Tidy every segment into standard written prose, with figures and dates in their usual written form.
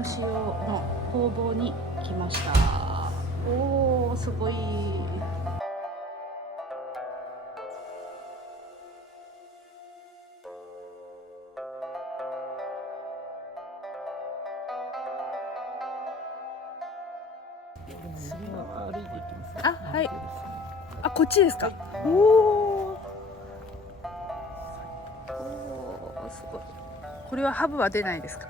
の塩の工房に来ました。おー、すごい。歩いていきます。あ、はい。あ、こっちですか。おお。おお、すごい。これはハブは出ないですか。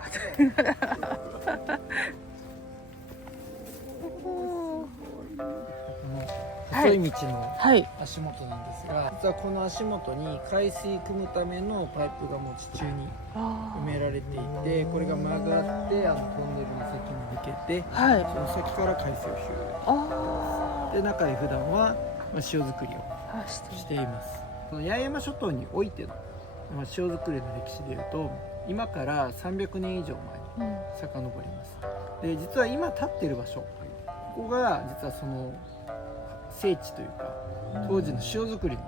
細い道のはい。足元なんですが、実はこの足元に海水汲むためのパイプがもう地中に埋められていて、これが曲がってトンネルの先に抜けて、はい。その先から海水をヒュあーで中で普段は塩作りをあ。しています。この八重山諸島においての塩作りの歴史でいうと、今から300年以上前に遡ります。で、実は今立ってる場所、ここが実はその聖地というか当時の塩作りの、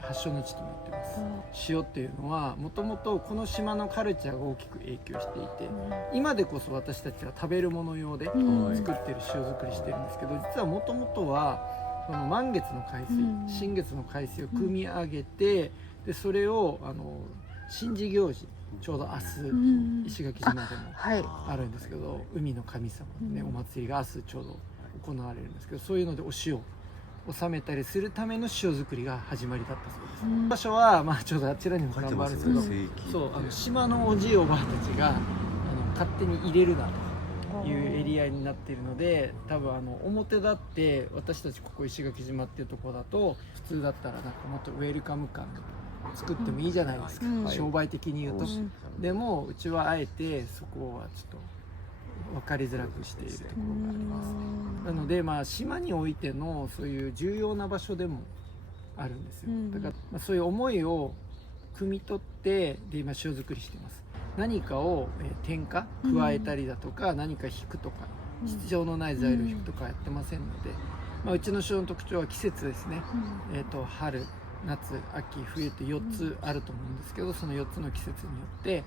発祥の地となっています。塩っていうのはもともとこの島のカルチャーが大きく影響していて、今でこそ私たちは食べるもの用で作ってる塩作りしてるんですけど、実はもともとはその満月の海水、新月の海水を汲み上げて、でそれを神事行事、ちょうど明日石垣島でもあるんですけど、海の神様のねお祭りが明日ちょうど行われるんですけど、そういうのでお塩を収めたりするための塩作りが始まりだったそうです。場所はちょうどあちらにも看板あるんですけど、そう島のおじいおばあたちが勝手に入れるなというエリアになっているので、多分表だって私たちここ石垣島っていうところだと普通だったらなんかもっとウェルカム感作ってもいいじゃないですか、商売的に言うと。でもうちはあえてそこはちょっと分かりづらくしているところがありますね。なので島においてのそういう重要な場所でもあるんですよ。だからそういう思いを汲み取ってで今塩作りしています。何かを添加加えたりだとか、何か引くとか必要のない材料を引くとかやってませんので、うちの塩の特徴は季節ですね。春、夏、秋、冬って4つあると思うんですけど、その4つの季節によって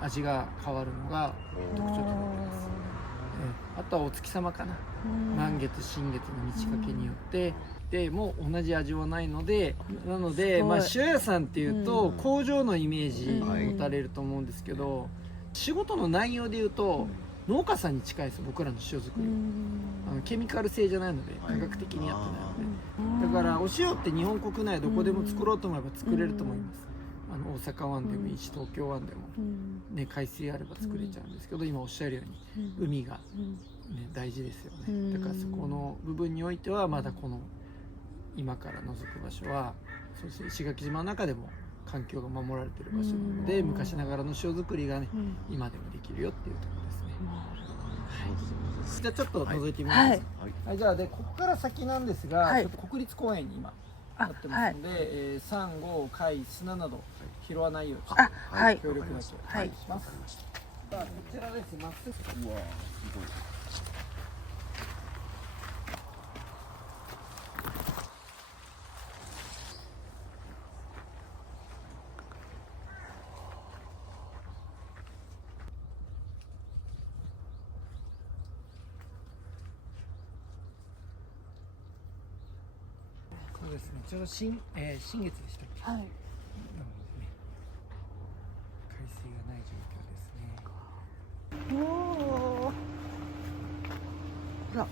味が変わるのが特徴となっています。あとはお月様かな、満月新月の満ち欠けによってでも同じ味はないので、なので塩屋さんっていうと工場のイメージ持たれると思うんですけど、仕事の内容でいうと農家さんに近いです。僕らの塩作りはケミカル性じゃないので科学的にやってないので、だからお塩って日本国内どこでも作ろうと思えば作れると思います。大阪湾でもいいし東京湾でも、海水あれば作れちゃうんですけど、今おっしゃるように海が、大事ですよね。だからそこの部分においてはまだこの今から覗く場所はそうですね、石垣島の中でも環境が守られている場所なので、昔ながらの塩作りがね、今でもできるよっていうところですね。じゃあちょっと覗いてみます。はい、じゃあでここから先なんですが、ちょっと国立公園に今なってますので、サンゴ、貝、砂など拾わないように協力だけお願いします。こちらです。まっすぐ。うわ、すごい。そうですね。ちょうど新月でしたっけ？はい。なのでね、海水がない状況ですね。おお。ほら。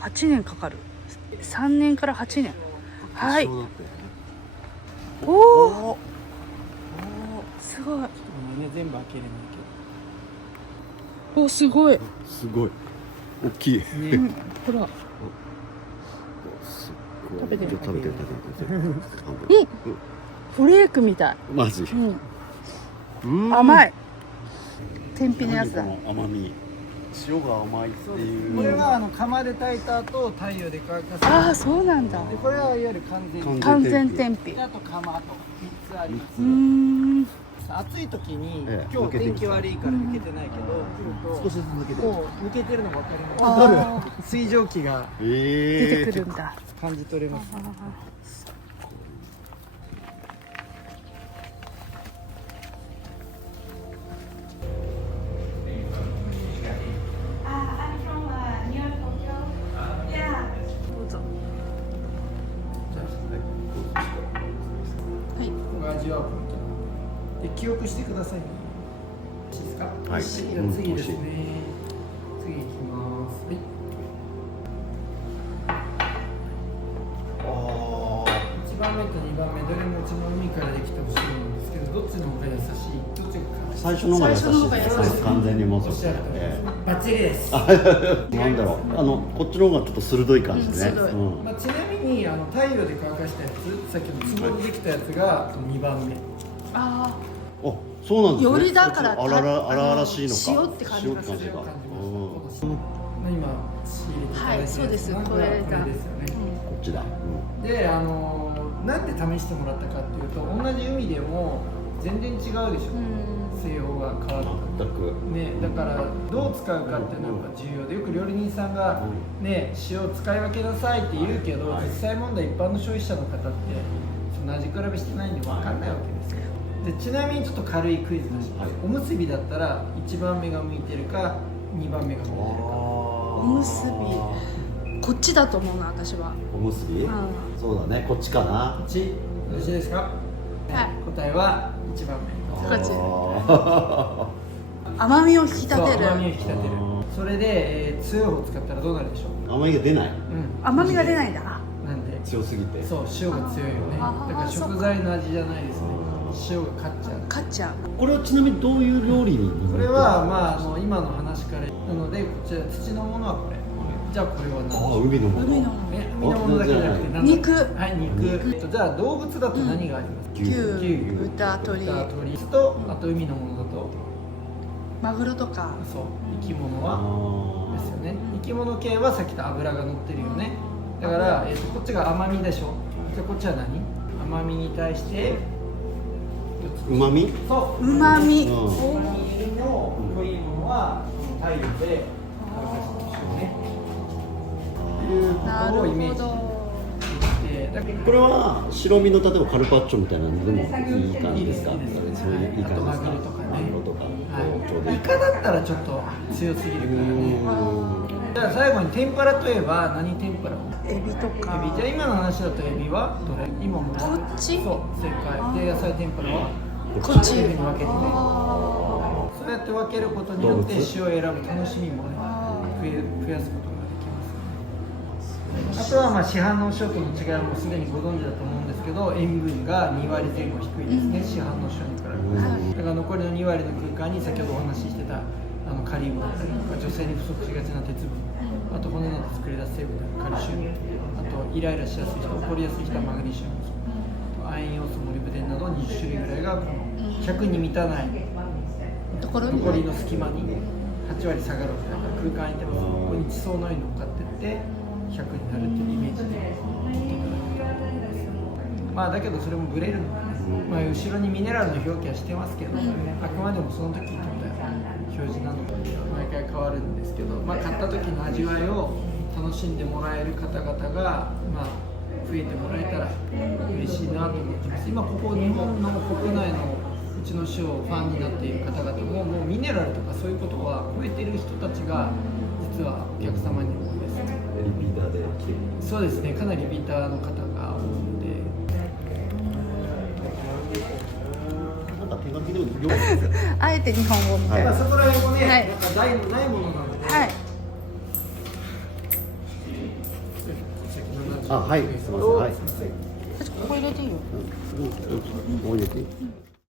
8年かかる。3年から8年。はい。おお。すごい。ちょっとね、全部開けれないけど。お、すごい。すごい。大きい。ね、ほら。食べてる。食べてる。フレークみたい。マジ。甘い。天日のやつだ。甘み。塩が甘いっていう。これは釜で炊いた後太陽で乾かす。ああ、そうなんだ。でこれはいわゆる完全天日。あと釜と3つあります。暑い時に、今日天気悪いから抜けてないけど、来ると少しずつ抜けてる。もう抜けてるのが分かります。水蒸気が出てくるんだ。感じ取れます。で記憶してくださいね。いいですか？はいじゃあ次ですね。次いきます。はい。1番目と2番目どれもうちの海からできたお塩なんですけど、どっちの方が優しい？どっちが最初の方が優しい最初の方が優しいですね。完全にもうおっしゃるとおりです。バッチリです。なんだろう、こっちの方がちょっと鋭い感じね。鋭いうんまあ、ちなみに太陽で乾かしたやつ、さっきの壺でできたやつが2番目。ああ、そうなんですね。よりだからあらら荒々しいのか。塩って感じがする塩って感じか。まあ今仕入れていただいてるやつはいそうですなんかこれだこれですよね。こっちだ。でなんで試してもらったかっていうと、同じ海でも全然違うでしょ、製法が変わる全く。ね、だからどう使うかっていうのが重要で、よく料理人さんが、ね、塩を使い分けなさいって言うけど、実際問題一般の消費者の方ってその味比べしてないんで分かんないわけですよ。でちなみにちょっと軽いクイズ出します。おむすびだったら1番目が向いてるか2番目が向いてるか。おむすびこっちだと思うな私は。おむすび？そうだね、こっちかな。こっちよろしいですか？はい答えは1番目。こっちあ甘みを引き立てる。そう甘みを引き立てる。それで、強い方使ったらどうなるでしょう？ー甘みが出ない。甘みが出ないんだ。なんで強すぎて。そう、塩が強いよね。あーだから食材の味じゃないですね。塩が勝っちゃう。勝っちゃう。これはちなみにどういう料理に？これはまあ今の話からなので、こちら土のものはこれ。じゃあこれは何でしょう？海のもの。海の海のものだけじゃなくて何だ？肉はい肉。じゃあ動物だと何がありますか？牛、豚、鳥、豚、鳥とあと海のものだとマグロとか。そう生き物はですよね。生き物系はさっきと脂が乗ってるよね。だから、こっちが甘みでしょ。じゃあこっちは何？甘みに対して旨味？そううまみ。うんうまみの濃いものは太陽で乾かしてほしいね。いうことをイメージしてだけどこれは白身の例えばカルパッチョみたいなのでもいい感じですか？そういういい感じですか？あとマグロとかね。マグロとか。ちょうどいい。イカだったらちょっと強すぎるからね。じゃあ最後に天ぷらといえば何天ぷら？エビとか。エビ。じゃあ今の話だとエビはどれ？今もこっち。そう正解。で野菜天ぷらはこっち。そういうふうに分けてね。そうやって分けることによって塩を選ぶ楽しみもね増やすことができますね。あとはまあ市販のお塩との違いはもうすでにご存知だと思うんですけど、塩分が2割前後低いですね、市販の塩に比べて。だから残りの2割の空間に先ほどお話ししてたカリウムだったりとか、女性に不足しがちな鉄分、あと骨など作り出す成分であるカルシウム、あとイライラしやすい人、怒りやすい人はマグネシウム、亜鉛要素モリブデンなど20種類ぐらいがこの100に満たないところに。残りの隙間に8割下がるわけだから空間空いてます。ここに地層のように乗っかってって100になるっていうイメージでまあだけどそれもブレるので、まあ、後ろにミネラルの表記はしてますけど、あくまでもその時に撮った表示なので毎回変わるんですけど、まあ、買った時の味わいを楽しんでもらえる方々が、まあ、増えてもらえたら嬉しいなと思ってます。今ここ日本の国内のうちの塩ファンになっている方々ももうミネラルとかそういうことは超えてる人たちが実はお客様に多いですね。リピーターで来てる。そうですね、かなりリピーターの方が多いので。なんか手書きでもあえて日本語みたいな。まあそこら辺もね、はいなんかないものなので。はい。あ、はい、すみません。はい。ここ入れていいよ。もう入れていい？